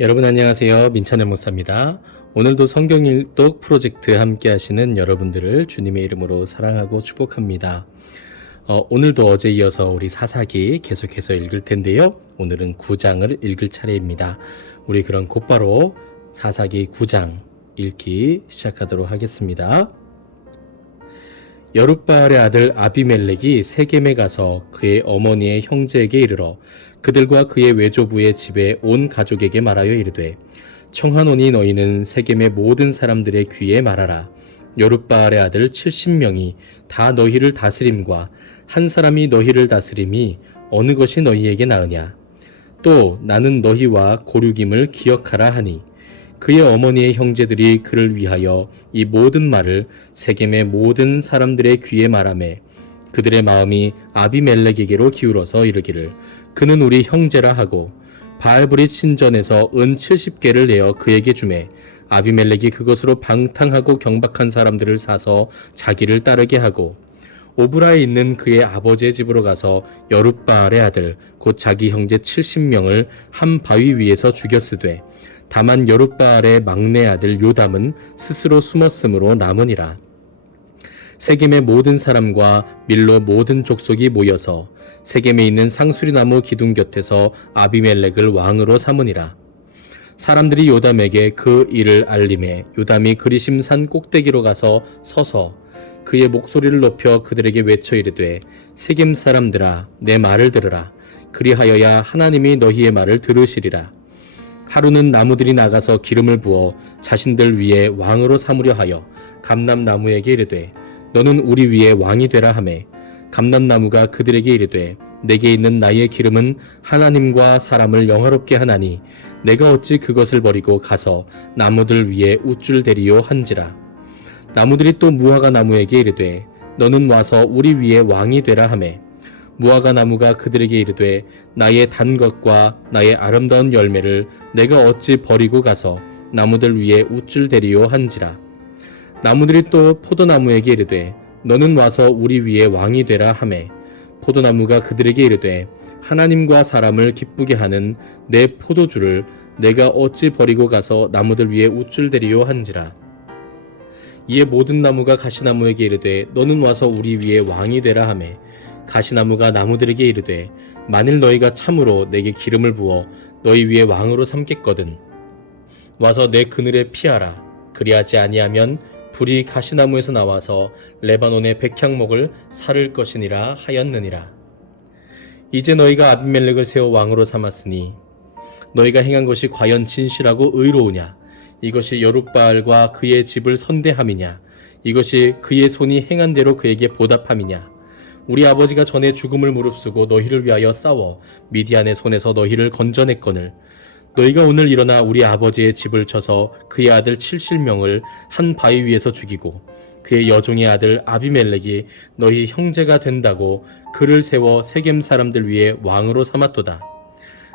여러분 안녕하세요. 민찬의 목사입니다. 오늘도 성경 일독 프로젝트 함께 하시는 여러분들을 주님의 이름으로 사랑하고 축복합니다. 오늘도 어제 이어서 우리 사사기 계속해서 읽을 텐데요. 오늘은 9장을 읽을 차례입니다. 우리 그럼 곧바로 사사기 9장 읽기 시작하도록 하겠습니다. 여룻바알의 아들 아비멜렉이 세겜에 가서 그의 어머니의 형제에게 이르러 그들과 그의 외조부의 집에 온 가족에게 말하여 이르되 청하노니 너희는 세겜의 모든 사람들의 귀에 말하라. 여룻바알의 아들 70명이 다 너희를 다스림과 한 사람이 너희를 다스림이 어느 것이 너희에게 나으냐. 또 나는 너희와 고륙임을 기억하라 하니 그의 어머니의 형제들이 그를 위하여 이 모든 말을 세겜의 모든 사람들의 귀에 말하매 그들의 마음이 아비멜렉에게로 기울어서 이르기를 그는 우리 형제라 하고 바알브릿 신전에서 은 70개를 내어 그에게 주매 아비멜렉이 그것으로 방탕하고 경박한 사람들을 사서 자기를 따르게 하고 오브라에 있는 그의 아버지의 집으로 가서 여룻바알의 아들 곧 자기 형제 70명을 한 바위 위에서 죽였으되 다만 여룻바알의 막내 아들 요담은 스스로 숨었으므로 남으니라. 세겜의 모든 사람과 밀로 모든 족속이 모여서 세겜에 있는 상수리나무 기둥 곁에서 아비멜렉을 왕으로 삼으니라. 사람들이 요담에게 그 일을 알림해 요담이 그리심산 꼭대기로 가서 서서 그의 목소리를 높여 그들에게 외쳐 이르되 세겜 사람들아 내 말을 들으라. 그리하여야 하나님이 너희의 말을 들으시리라. 하루는 나무들이 나가서 기름을 부어 자신들 위에 왕으로 삼으려 하여 감람나무에게 이르되 너는 우리 위에 왕이 되라 하매 감람나무가 그들에게 이르되 내게 있는 나의 기름은 하나님과 사람을 영화롭게 하나니 내가 어찌 그것을 버리고 가서 나무들 위에 우쭐 대리요 한지라. 나무들이 또 무화과 나무에게 이르되 너는 와서 우리 위에 왕이 되라 하매 무화과 나무가 그들에게 이르되 나의 단 것과 나의 아름다운 열매를 내가 어찌 버리고 가서 나무들 위에 우쭐 대리요 한지라. 나무들이 또 포도나무에게 이르되 너는 와서 우리 위에 왕이 되라 하매 포도나무가 그들에게 이르되 하나님과 사람을 기쁘게 하는 내 포도주를 내가 어찌 버리고 가서 나무들 위에 우쭐 대리요 한지라. 이에 모든 나무가 가시나무에게 이르되 너는 와서 우리 위에 왕이 되라 하매 가시나무가 나무들에게 이르되 만일 너희가 참으로 내게 기름을 부어 너희 위에 왕으로 삼겠거든 와서 내 그늘에 피하라. 그리하지 아니하면 불이 가시나무에서 나와서 레바논의 백향목을 사를 것이니라 하였느니라. 이제 너희가 아비멜렉을 세워 왕으로 삼았으니 너희가 행한 것이 과연 진실하고 의로우냐. 이것이 여룻바알과 그의 집을 선대함이냐. 이것이 그의 손이 행한 대로 그에게 보답함이냐. 우리 아버지가 전에 죽음을 무릅쓰고 너희를 위하여 싸워 미디안의 손에서 너희를 건져냈거늘 너희가 오늘 일어나 우리 아버지의 집을 쳐서 그의 아들 70명을 한 바위 위에서 죽이고 그의 여종의 아들 아비멜렉이 너희 형제가 된다고 그를 세워 세겜 사람들 위에 왕으로 삼았도다.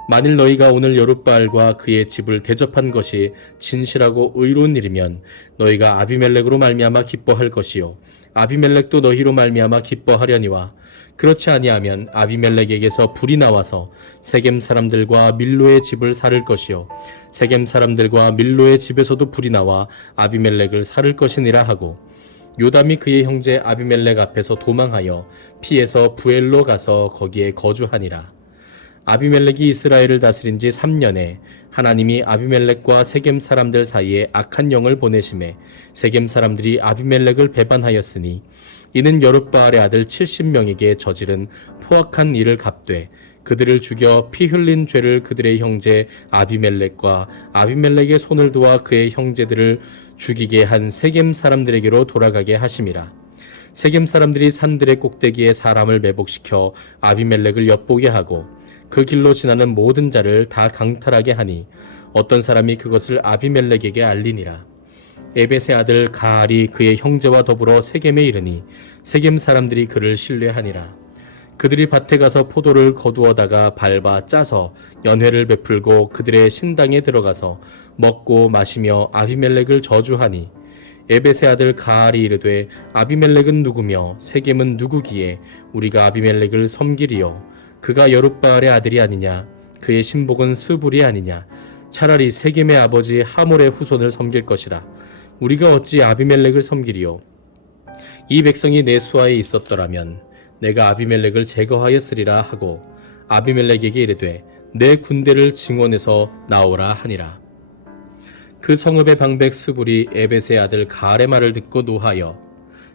만일 너희가 오늘 여룻바알과 그의 집을 대접한 것이 진실하고 의로운 일이면 너희가 아비멜렉으로 말미암아 기뻐할 것이요 아비멜렉도 너희로 말미암아 기뻐하려니와 그렇지 아니하면 아비멜렉에게서 불이 나와서 세겜 사람들과 밀로의 집을 사를 것이요 세겜 사람들과 밀로의 집에서도 불이 나와 아비멜렉을 사를 것이니라 하고 요담이 그의 형제 아비멜렉 앞에서 도망하여 피해서 부엘로 가서 거기에 거주하니라. 아비멜렉이 이스라엘을 다스린 지 3년에 하나님이 아비멜렉과 세겜 사람들 사이에 악한 영을 보내심에 세겜 사람들이 아비멜렉을 배반하였으니 이는 여룻바알의 아들 70명에게 저지른 포악한 일을 갚되 그들을 죽여 피 흘린 죄를 그들의 형제 아비멜렉과 아비멜렉의 손을 도와 그의 형제들을 죽이게 한 세겜 사람들에게로 돌아가게 하심이라. 세겜 사람들이 산들의 꼭대기에 사람을 매복시켜 아비멜렉을 엿보게 하고 그 길로 지나는 모든 자를 다 강탈하게 하니 어떤 사람이 그것을 아비멜렉에게 알리니라. 에벳의 아들 가알이 그의 형제와 더불어 세겜에 이르니 세겜 사람들이 그를 신뢰하니라. 그들이 밭에 가서 포도를 거두어다가 밟아 짜서 연회를 베풀고 그들의 신당에 들어가서 먹고 마시며 아비멜렉을 저주하니 에벳의 아들 가알이 이르되 아비멜렉은 누구며 세겜은 누구기에 우리가 아비멜렉을 섬기리요 그가 여룻바알의 아들이 아니냐 그의 신복은 스불이 아니냐 차라리 세겜의 아버지 하몰의 후손을 섬길 것이라. 우리가 어찌 아비멜렉을 섬기리요? 이 백성이 내 수하에 있었더라면 내가 아비멜렉을 제거하였으리라 하고 아비멜렉에게 이르되 내 군대를 증원해서 나오라 하니라. 그 성읍의 방백 수불이 에벳의 아들 가알의 말을 듣고 노하여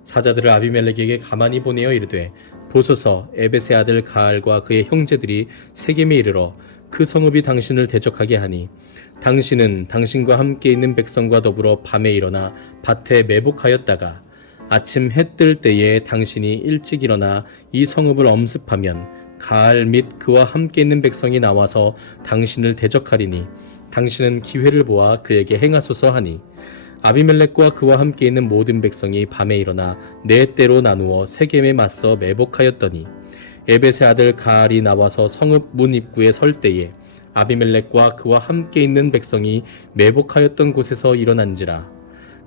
사자들을 아비멜렉에게 가만히 보내어 이르되 보소서, 에벳의 아들 가알과 그의 형제들이 세겜에 이르러 그 성읍이 당신을 대적하게 하니 당신은 당신과 함께 있는 백성과 더불어 밤에 일어나 밭에 매복하였다가 아침 해 뜰 때에 당신이 일찍 일어나 이 성읍을 엄습하면 가알 및 그와 함께 있는 백성이 나와서 당신을 대적하리니 당신은 기회를 보아 그에게 행하소서 하니 아비멜렉과 그와 함께 있는 모든 백성이 밤에 일어나 네 때로 나누어 세겜에 맞서 매복하였더니 에벳의 아들 가알이 나와서 성읍 문 입구에 설 때에 아비멜렉과 그와 함께 있는 백성이 매복하였던 곳에서 일어난지라.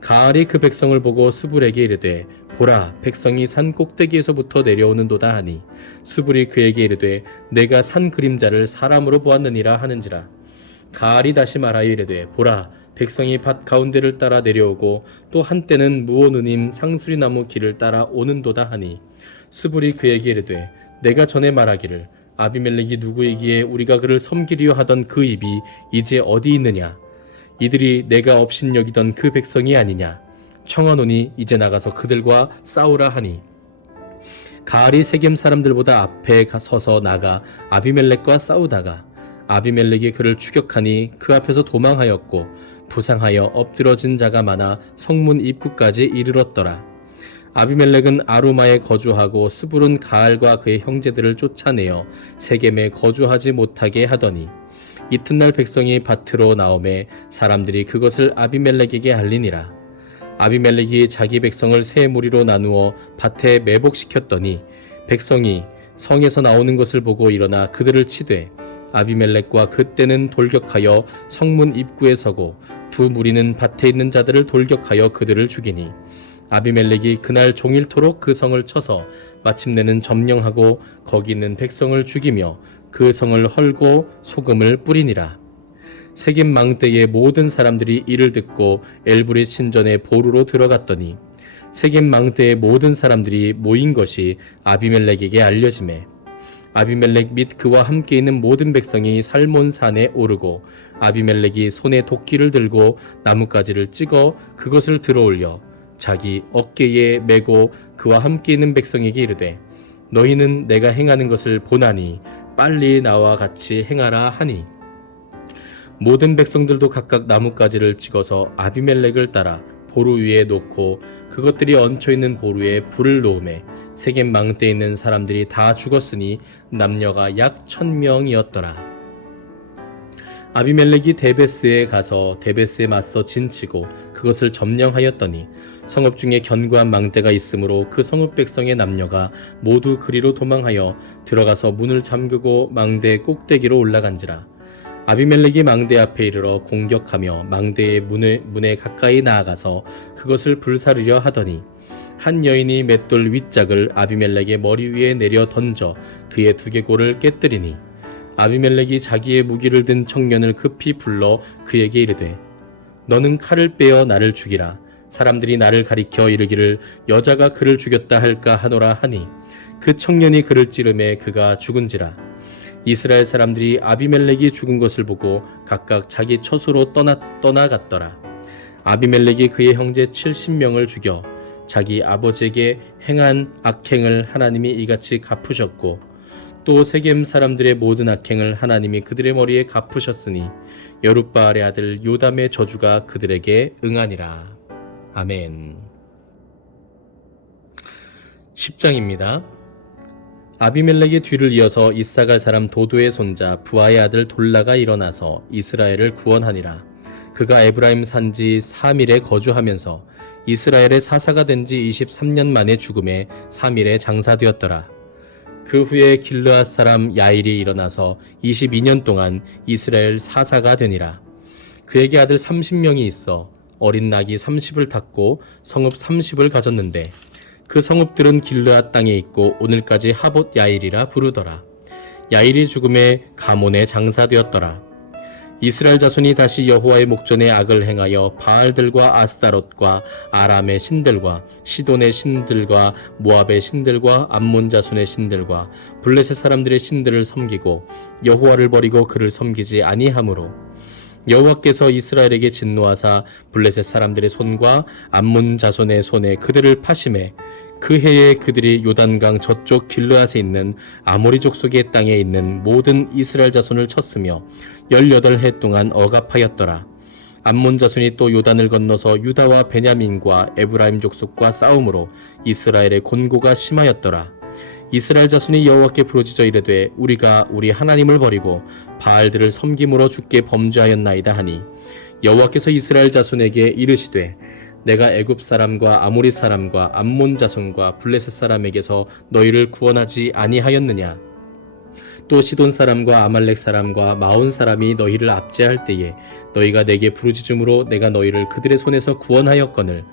가알이 그 백성을 보고 수불에게 이르되 보라, 백성이 산 꼭대기에서부터 내려오는도다 하니 수불이 그에게 이르되 내가 산 그림자를 사람으로 보았느니라 하는지라. 가알이 다시 말하여 이르되 보라, 백성이 밭 가운데를 따라 내려오고 또 한때는 무오느님 상수리나무 길을 따라 오는도다 하니 수불이 그에게 이르되 내가 전에 말하기를 아비멜렉이 누구이기에 우리가 그를 섬기려 하던 그 입이 이제 어디 있느냐? 이들이 내가 업신여기던 그 백성이 아니냐? 청하노니 이제 나가서 그들과 싸우라 하니 가알이 세겜 사람들보다 앞에 서서 나가 아비멜렉과 싸우다가 아비멜렉이 그를 추격하니 그 앞에서 도망하였고 부상하여 엎드러진 자가 많아 성문 입구까지 이르렀더라. 아비멜렉은 아루마에 거주하고 수불은 가알과 그의 형제들을 쫓아내어 세겜에 거주하지 못하게 하더니 이튿날 백성이 밭으로 나오매 사람들이 그것을 아비멜렉에게 알리니라. 아비멜렉이 자기 백성을 세 무리로 나누어 밭에 매복시켰더니 백성이 성에서 나오는 것을 보고 일어나 그들을 치되 아비멜렉과 그때는 돌격하여 성문 입구에 서고 두 무리는 밭에 있는 자들을 돌격하여 그들을 죽이니 아비멜렉이 그날 종일토록 그 성을 쳐서 마침내는 점령하고 거기 있는 백성을 죽이며 그 성을 헐고 소금을 뿌리니라. 세겜 망대의 모든 사람들이 이를 듣고 엘브릿 신전의 보루로 들어갔더니 세겜 망대의 모든 사람들이 모인 것이 아비멜렉에게 알려지매 아비멜렉 및 그와 함께 있는 모든 백성이 살몬산에 오르고 아비멜렉이 손에 도끼를 들고 나뭇가지를 찍어 그것을 들어올려 자기 어깨에 메고 그와 함께 있는 백성에게 이르되 너희는 내가 행하는 것을 보나니 빨리 나와 같이 행하라 하니 모든 백성들도 각각 나뭇가지를 찍어서 아비멜렉을 따라 보루 위에 놓고 그것들이 얹혀있는 보루에 불을 놓음에 세겜 망대에 있는 사람들이 다 죽었으니 남녀가 약 1000명이었더라. 아비멜렉이 데베스에 가서 데베스에 맞서 진치고 그것을 점령하였더니 성읍 중에 견고한 망대가 있으므로 그 성읍 백성의 남녀가 모두 그리로 도망하여 들어가서 문을 잠그고 망대 꼭대기로 올라간지라. 아비멜렉이 망대 앞에 이르러 공격하며 망대의 문에 가까이 나아가서 그것을 불사르려 하더니 한 여인이 맷돌 윗짝을 아비멜렉의 머리 위에 내려 던져 그의 두개골을 깨뜨리니 아비멜렉이 자기의 무기를 든 청년을 급히 불러 그에게 이르되 너는 칼을 빼어 나를 죽이라. 사람들이 나를 가리켜 이르기를 여자가 그를 죽였다 할까 하노라 하니 그 청년이 그를 찌르매 그가 죽은지라. 이스라엘 사람들이 아비멜렉이 죽은 것을 보고 각각 자기 처소로 떠나갔더라. 아비멜렉이 그의 형제 70명을 죽여 자기 아버지에게 행한 악행을 하나님이 이같이 갚으셨고 또 세겜 사람들의 모든 악행을 하나님이 그들의 머리에 갚으셨으니 여룻바알의 아들 요담의 저주가 그들에게 응하니라. 아멘. 10장입니다. 아비멜렉의 뒤를 이어서 이사갈 사람 도도의 손자 부하의 아들 돌라가 일어나서 이스라엘을 구원하니라. 그가 에브라임 산지 3일에 거주하면서 이스라엘의 사사가 된 지 23년 만에 죽음에 3일에 장사되었더라. 그 후에 길르앗 사람 야일이 일어나서 22년 동안 이스라엘 사사가 되니라. 그에게 아들 30명이 있어 어린 낙이 30을 탔고 성읍 30을 가졌는데 그 성읍들은 길르앗 땅에 있고 오늘까지 하봇 야일이라 부르더라. 야일이 죽음에 가몬에 장사되었더라. 이스라엘 자손이 다시 여호와의 목전에 악을 행하여 바알들과 아스타롯과 아람의 신들과 시돈의 신들과 모압의 신들과 암몬 자손의 신들과 블레셋 사람들의 신들을 섬기고 여호와를 버리고 그를 섬기지 아니하므로 여호와께서 이스라엘에게 진노하사 블레셋 사람들의 손과 암몬 자손의 손에 그들을 파심해 그 해에 그들이 요단강 저쪽 길르앗에 있는 아모리 족속의 땅에 있는 모든 이스라엘 자손을 쳤으며 18해 동안 억압하였더라. 암몬 자손이 또 요단을 건너서 유다와 베냐민과 에브라임 족속과 싸움으로 이스라엘의 곤고가 심하였더라. 이스라엘 자손이 여호와께 부르짖어 이르되 우리가 우리 하나님을 버리고 바알들을 섬김으로 주께 범죄하였나이다 하니 여호와께서 이스라엘 자손에게 이르시되 내가 애굽 사람과 아모리 사람과 암몬 자손과 블레셋 사람에게서 너희를 구원하지 아니하였느냐? 또 시돈 사람과 아말렉 사람과 마온 사람이 너희를 압제할 때에 너희가 내게 부르짖음으로 내가 너희를 그들의 손에서 구원하였거늘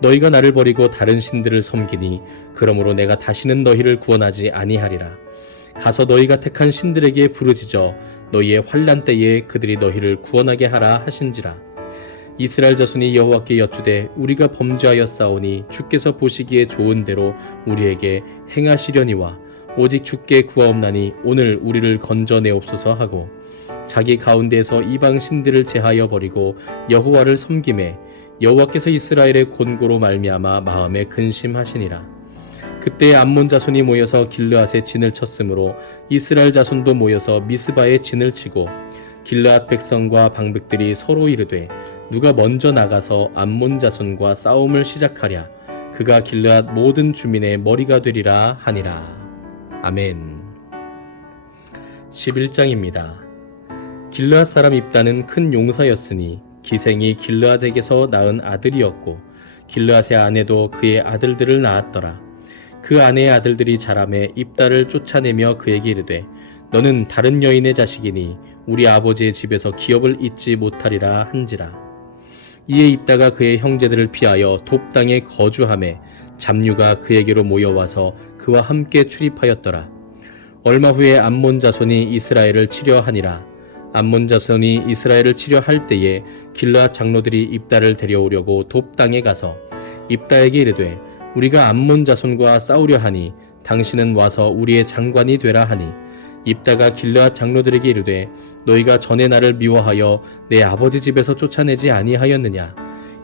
너희가 나를 버리고 다른 신들을 섬기니 그러므로 내가 다시는 너희를 구원하지 아니하리라. 가서 너희가 택한 신들에게 부르짖어 너희의 환난 때에 그들이 너희를 구원하게 하라 하신지라. 이스라엘 자손이 여호와께 여쭈되 우리가 범죄하였사오니 주께서 보시기에 좋은 대로 우리에게 행하시려니와 오직 주께 구하옵나니 오늘 우리를 건져내옵소서 하고 자기 가운데에서 이방 신들을 제하여 버리고 여호와를 섬김에 여호와께서 이스라엘의 곤고로 말미암아 마음에 근심하시니라. 그때 암몬 자손이 모여서 길르앗에 진을 쳤으므로 이스라엘 자손도 모여서 미스바에 진을 치고 길르앗 백성과 방백들이 서로 이르되 누가 먼저 나가서 암몬 자손과 싸움을 시작하랴 그가 길르앗 모든 주민의 머리가 되리라 하니라. 아멘. 11장입니다. 길르앗 사람 입다는 큰 용사였으니 기생이 길르앗에게서 낳은 아들이었고 길르앗의 아내도 그의 아들들을 낳았더라. 그 아내의 아들들이 자라매 입다를 쫓아내며 그에게 이르되 너는 다른 여인의 자식이니 우리 아버지의 집에서 기업을 잊지 못하리라 한지라. 이에 입다가 그의 형제들을 피하여 돕 땅에 거주하매 잡류가 그에게로 모여와서 그와 함께 출입하였더라. 얼마 후에 암몬 자손이 이스라엘을 치려하니라. 암몬 자손이 이스라엘을 치려할 때에 길르앗 장로들이 입다를 데려오려고 돕 땅에 가서 입다에게 이르되 우리가 암몬 자손과 싸우려 하니 당신은 와서 우리의 장관이 되라 하니 입다가 길르앗 장로들에게 이르되 너희가 전에 나를 미워하여 내 아버지 집에서 쫓아내지 아니하였느냐?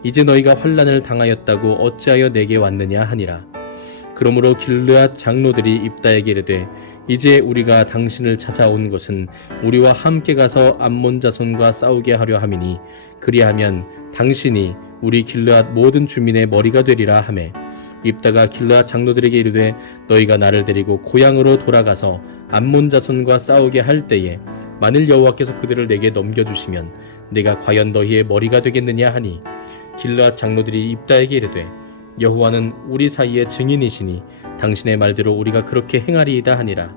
이제 너희가 환난을 당하였다고 어찌하여 내게 왔느냐 하니라. 그러므로 길르앗 장로들이 입다에게 이르되 이제 우리가 당신을 찾아온 것은 우리와 함께 가서 암몬 자손과 싸우게 하려 함이니 그리하면 당신이 우리 길르앗 모든 주민의 머리가 되리라 하매 입다가 길르앗 장로들에게 이르되 너희가 나를 데리고 고향으로 돌아가서 암몬 자손과 싸우게 할 때에 만일 여호와께서 그들을 내게 넘겨주시면 내가 과연 너희의 머리가 되겠느냐 하니 길르앗 장로들이 입다에게 이르되 여호와는 우리 사이의 증인이시니 당신의 말대로 우리가 그렇게 행하리이다 하니라.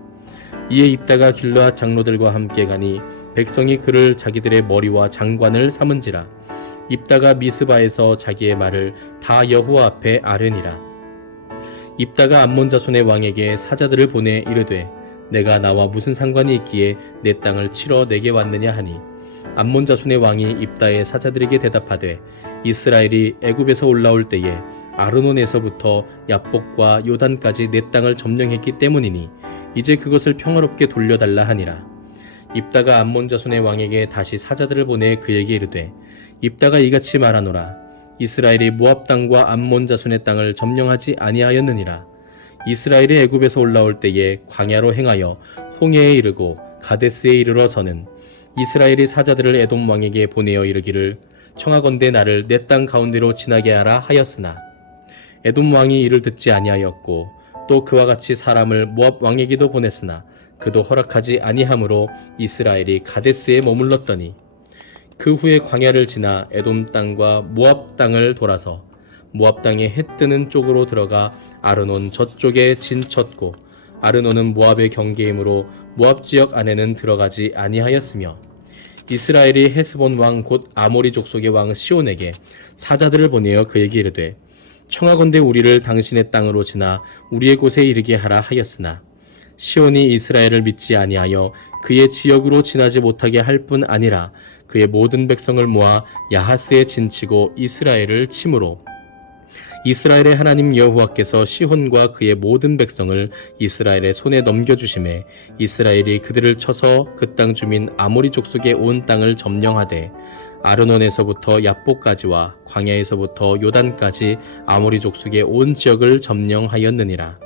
이에 입다가 길르앗 장로들과 함께 가니 백성이 그를 자기들의 머리와 장관을 삼은지라. 입다가 미스바에서 자기의 말을 다 여호와 앞에 아뢰니라. 입다가 암몬 자손의 왕에게 사자들을 보내 이르되 내가 나와 무슨 상관이 있기에 내 땅을 치러 내게 왔느냐 하니 암몬 자손의 왕이 입다의 사자들에게 대답하되 이스라엘이 애굽에서 올라올 때에 아르논에서부터 야복과 요단까지 내 땅을 점령했기 때문이니 이제 그것을 평화롭게 돌려달라 하니라. 입다가 암몬 자손의 왕에게 다시 사자들을 보내 그에게 이르되 입다가 이같이 말하노라. 이스라엘이 모압 땅과 암몬 자손의 땅을 점령하지 아니하였느니라. 이스라엘이 애굽에서 올라올 때에 광야로 행하여 홍해에 이르고 가데스에 이르러서는 이스라엘이 사자들을 에돔 왕에게 보내어 이르기를 청하건대 나를 내 땅 가운데로 지나게 하라 하였으나 에돔 왕이 이를 듣지 아니하였고 또 그와 같이 사람을 모압 왕에게도 보냈으나 그도 허락하지 아니하므로 이스라엘이 가데스에 머물렀더니 그 후에 광야를 지나 에돔 땅과 모압 땅을 돌아서 모압 땅에 해 뜨는 쪽으로 들어가 아르논 저쪽에 진쳤고 아르논은 모압의 경계이므로 모압 지역 안에는 들어가지 아니하였으며 이스라엘이 헤스본 왕 곧 아모리 족속의 왕 시온에게 사자들을 보내어 그에게 이르되 청하건대 우리를 당신의 땅으로 지나 우리의 곳에 이르게 하라 하였으나 시온이 이스라엘을 믿지 아니하여 그의 지역으로 지나지 못하게 할 뿐 아니라 그의 모든 백성을 모아 야하스에 진치고 이스라엘을 치므로 이스라엘의 하나님 여호와께서 시혼과 그의 모든 백성을 이스라엘의 손에 넘겨주심에 이스라엘이 그들을 쳐서 그 땅 주민 아모리 족속의 온 땅을 점령하되 아르논에서부터 얍보까지와 광야에서부터 요단까지 아모리 족속의 온 지역을 점령하였느니라.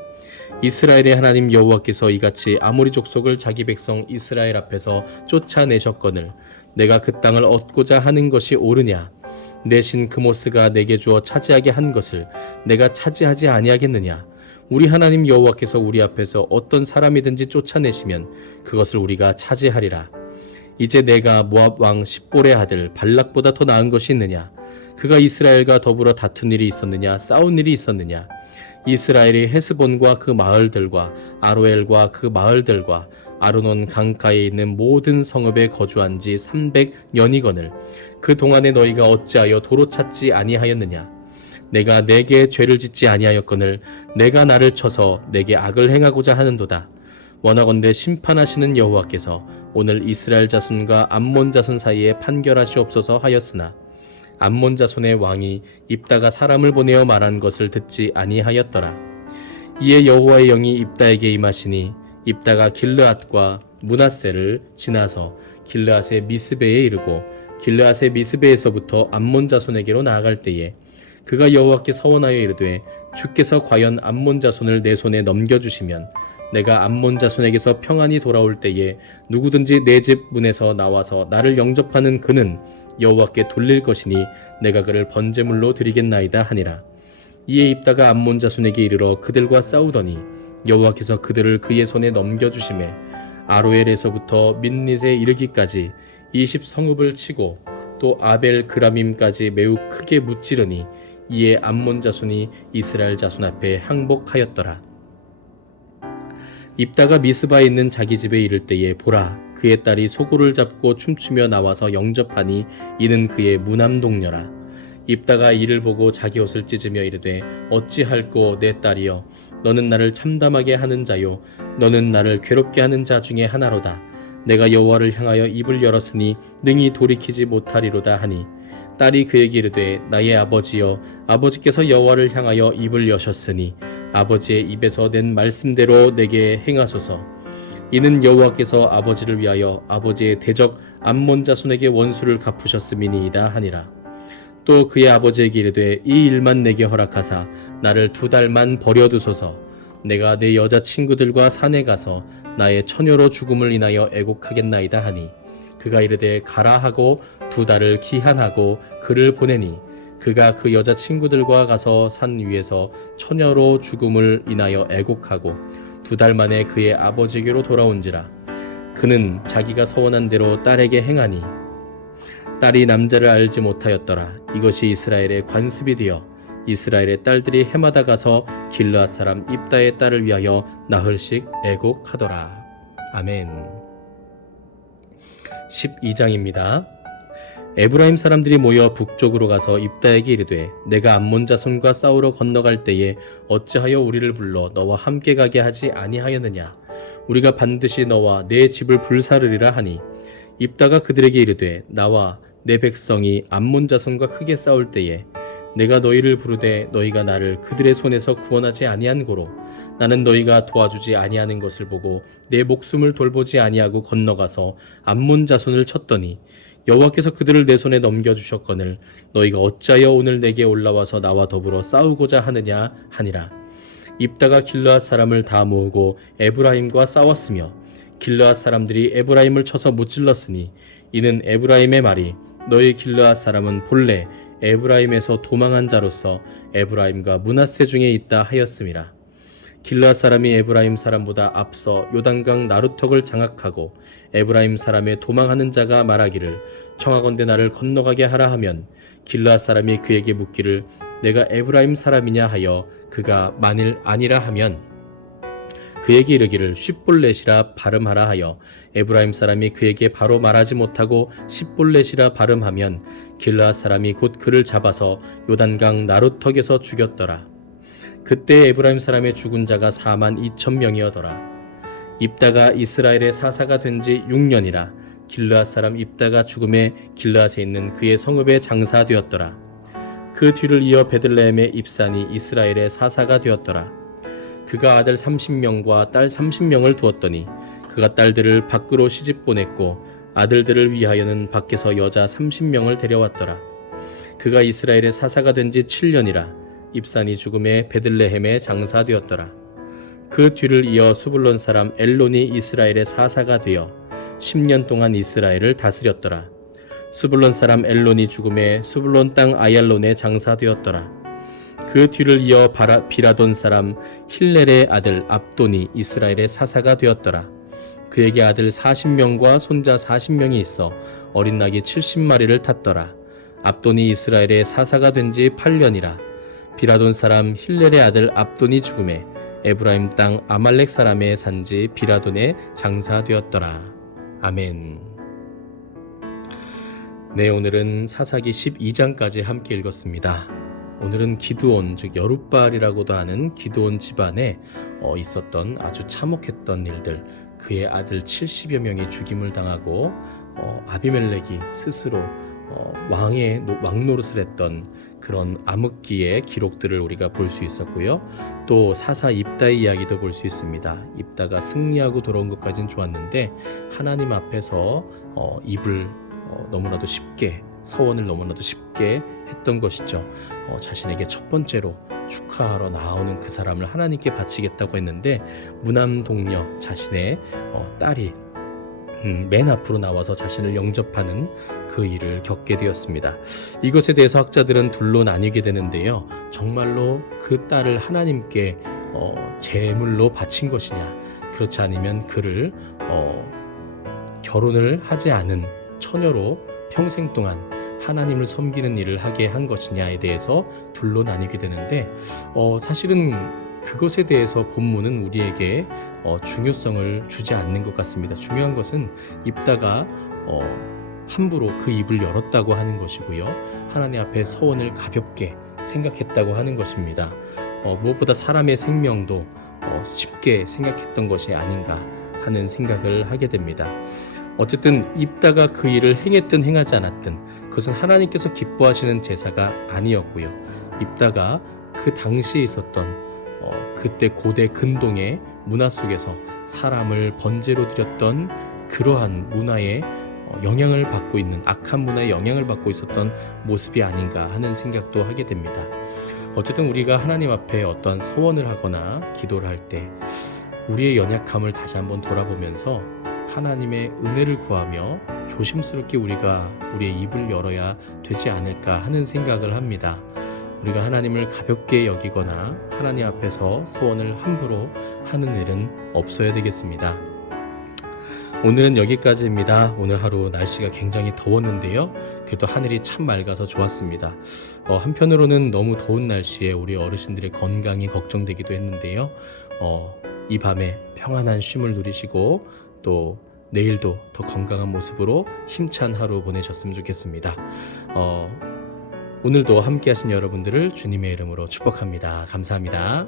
이스라엘의 하나님 여호와께서 이같이 아모리 족속을 자기 백성 이스라엘 앞에서 쫓아내셨거늘 내가 그 땅을 얻고자 하는 것이 옳으냐? 내 신 그모스가 내게 주어 차지하게 한 것을 내가 차지하지 아니하겠느냐? 우리 하나님 여호와께서 우리 앞에서 어떤 사람이든지 쫓아내시면 그것을 우리가 차지하리라. 이제 내가 모압 왕 십볼의 아들 발락보다 더 나은 것이 있느냐? 그가 이스라엘과 더불어 다툰 일이 있었느냐? 싸운 일이 있었느냐? 이스라엘이 헤스본과 그 마을들과 아로엘과 그 마을들과 아르논 강가에 있는 모든 성읍에 거주한 지 300년이거늘 그 동안에 너희가 어찌하여 도로 찾지 아니하였느냐? 내가 내게 죄를 짓지 아니하였거늘 내가 나를 쳐서 내게 악을 행하고자 하는도다. 원하건대 심판하시는 여호와께서 오늘 이스라엘 자손과 암몬 자손 사이에 판결하시옵소서 하였으나 암몬 자손의 왕이 입다가 사람을 보내어 말한 것을 듣지 아니하였더라. 이에 여호와의 영이 입다에게 임하시니 입다가 길르앗과 므낫세를 지나서 길르앗의 미스베에 이르고 길르앗의 미스베에서부터 암몬 자손에게로 나아갈 때에 그가 여호와께 서원하여 이르되 주께서 과연 암몬 자손을 내 손에 넘겨주시면 내가 암몬 자손에게서 평안히 돌아올 때에 누구든지 내 집 문에서 나와서 나를 영접하는 그는 여호와께 돌릴 것이니 내가 그를 번제물로 드리겠나이다 하니라. 이에 입다가 암몬 자손에게 이르러 그들과 싸우더니 여호와께서 그들을 그의 손에 넘겨주심에 아로엘에서부터 민닛에 이르기까지 20성읍을 치고 또 아벨 그라밈까지 매우 크게 무찌르니 이에 암몬 자손이 이스라엘 자손 앞에 항복하였더라. 입다가 미스바에 있는 자기 집에 이를 때에 보라 그의 딸이 소고를 잡고 춤추며 나와서 영접하니 이는 그의 무남동녀라. 입다가 이를 보고 자기 옷을 찢으며 이르되 어찌할꼬 내 딸이여 너는 나를 참담하게 하는 자요 너는 나를 괴롭게 하는 자 중에 하나로다. 내가 여호와를 향하여 입을 열었으니 능히 돌이키지 못하리로다 하니 딸이 그에게 이르되 나의 아버지여 아버지께서 여호와를 향하여 입을 여셨으니 아버지의 입에서 낸 말씀대로 내게 행하소서. 이는 여호와께서 아버지를 위하여 아버지의 대적 암몬 자손에게 원수를 갚으셨음이니이다 하니라. 또 그의 아버지에게 이르되 이 일만 내게 허락하사 나를 2달만 버려두소서. 내가 내 여자 친구들과 산에 가서 나의 처녀로 죽음을 인하여 애곡하겠나이다 하니 그가 이르되 가라 하고 2달을 기한하고 그를 보내니 그가 그 여자 친구들과 가서 산 위에서 처녀로 죽음을 인하여 애곡하고 2달 만에 그의 아버지에게로 돌아온지라. 그는 자기가 서원한 대로 딸에게 행하니 딸이 남자를 알지 못하였더라. 이것이 이스라엘의 관습이 되어 이스라엘의 딸들이 해마다 가서 길르앗 사람 입다의 딸을 위하여 나흘씩 애곡하더라. 아멘. 12장입니다. 에브라임 사람들이 모여 북쪽으로 가서 입다에게 이르되 내가 암몬 자손과 싸우러 건너갈 때에 어찌하여 우리를 불러 너와 함께 가게 하지 아니하였느냐? 우리가 반드시 너와 내 집을 불사르리라 하니 입다가 그들에게 이르되 나와 내 백성이 암몬 자손과 크게 싸울 때에 내가 너희를 부르되 너희가 나를 그들의 손에서 구원하지 아니한 고로 나는 너희가 도와주지 아니하는 것을 보고 내 목숨을 돌보지 아니하고 건너가서 암몬 자손을 쳤더니 여호와께서 그들을 내 손에 넘겨주셨거늘 너희가 어찌하여 오늘 내게 올라와서 나와 더불어 싸우고자 하느냐 하니라. 입다가 길르앗 사람을 다 모으고 에브라임과 싸웠으며 길르앗 사람들이 에브라임을 쳐서 무찔렀으니 이는 에브라임의 말이 너희 길르앗 사람은 본래 에브라임에서 도망한 자로서 에브라임과 므낫세 중에 있다 하였음이라. 길르앗 사람이 에브라임 사람보다 앞서 요단강 나루턱을 장악하고 에브라임 사람의 도망하는 자가 말하기를 청하건대 나를 건너가게 하라 하면 길르앗 사람이 그에게 묻기를 내가 에브라임 사람이냐 하여 그가 만일 아니라 하면 그에게 이르기를 쉽볼렛이라 발음하라 하여 에브라임 사람이 그에게 바로 말하지 못하고 십볼렛이라 발음하면 길르앗 사람이 곧 그를 잡아서 요단강 나루턱에서 죽였더라. 그때 에브라임 사람의 죽은 자가 42,000명이었더라. 입다가 이스라엘의 사사가 된 지 6년이라 길르앗 사람 입다가 죽음에 길르앗에 있는 그의 성읍에 장사되었더라. 그 뒤를 이어 베들레헴의 입산이 이스라엘의 사사가 되었더라. 그가 아들 30명과 딸 30명을 두었더니 그가 딸들을 밖으로 시집 보냈고 아들들을 위하여는 밖에서 여자 30명을 데려왔더라. 그가 이스라엘의 사사가 된 지 7년이라 입산이 죽음에 베들레헴에 장사되었더라. 그 뒤를 이어 수불론 사람 엘론이 이스라엘의 사사가 되어 10년 동안 이스라엘을 다스렸더라. 수불론 사람 엘론이 죽음에 수불론 땅 아얄론에 장사되었더라. 그 뒤를 이어 비라돈 사람 힐렐의 아들 압돈이 이스라엘의 사사가 되었더라. 그에게 아들 40명과 손자 40명이 있어 어린 낙이 70마리를 탔더라. 압돈이 이스라엘의 사사가 된 지 8년이라. 비라돈 사람 힐렐의 아들 압돈이 죽음에 에브라임 땅 아말렉 사람의 산지 비라돈에 장사되었더라. 아멘. 네, 오늘은 사사기 12장까지 함께 읽었습니다. 오늘은 기드온, 즉 여룻바알이라고도 하는 기드온 집안에 있었던 아주 참혹했던 일들, 그의 아들 70여 명이 죽임을 당하고 아비멜렉이 스스로 왕 노릇을 했던 그런 암흑기의 기록들을 우리가 볼 수 있었고요. 또 사사 입다의 이야기도 볼 수 있습니다. 입다가 승리하고 돌아온 것까지는 좋았는데 하나님 앞에서 입을 너무나도 쉽게, 서원을 너무나도 쉽게 했던 것이죠. 자신에게 첫 번째로 축하하러 나오는 그 사람을 하나님께 바치겠다고 했는데 무남동녀 자신의 딸이 맨 앞으로 나와서 자신을 영접하는 그 일을 겪게 되었습니다. 이것에 대해서 학자들은 둘로 나뉘게 되는데요. 정말로 그 딸을 하나님께 제물로 바친 것이냐, 그렇지 않으면 그를 결혼을 하지 않은 처녀로 평생 동안 하나님을 섬기는 일을 하게 한 것이냐에 대해서 둘로 나뉘게 되는데 사실은 그것에 대해서 본문은 우리에게 중요성을 주지 않는 것 같습니다. 중요한 것은 입다가 함부로 그 입을 열었다고 하는 것이고요. 하나님 앞에 서원을 가볍게 생각했다고 하는 것입니다. 무엇보다 사람의 생명도 쉽게 생각했던 것이 아닌가 하는 생각을 하게 됩니다. 어쨌든 입다가 그 일을 행했든 행하지 않았든 그것은 하나님께서 기뻐하시는 제사가 아니었고요. 입다가 그 당시에 있었던 그때 고대 근동의 문화 속에서 사람을 번제로 드렸던 그러한 문화에 영향을 받고 있는, 악한 문화에 영향을 받고 있었던 모습이 아닌가 하는 생각도 하게 됩니다. 어쨌든 우리가 하나님 앞에 어떤 소원을 하거나 기도를 할 때 우리의 연약함을 다시 한번 돌아보면서 하나님의 은혜를 구하며 조심스럽게 우리가 우리의 입을 열어야 되지 않을까 하는 생각을 합니다. 우리가 하나님을 가볍게 여기거나 하나님 앞에서 소원을 함부로 하는 일은 없어야 되겠습니다. 오늘은 여기까지입니다. 오늘 하루 날씨가 굉장히 더웠는데요. 그래도 하늘이 참 맑아서 좋았습니다. 한편으로는 너무 더운 날씨에 우리 어르신들의 건강이 걱정되기도 했는데요. 이 밤에 평안한 쉼을 누리시고 또 내일도 더 건강한 모습으로 힘찬 하루 보내셨으면 좋겠습니다. 오늘도 함께 하신 여러분들을 주님의 이름으로 축복합니다. 감사합니다.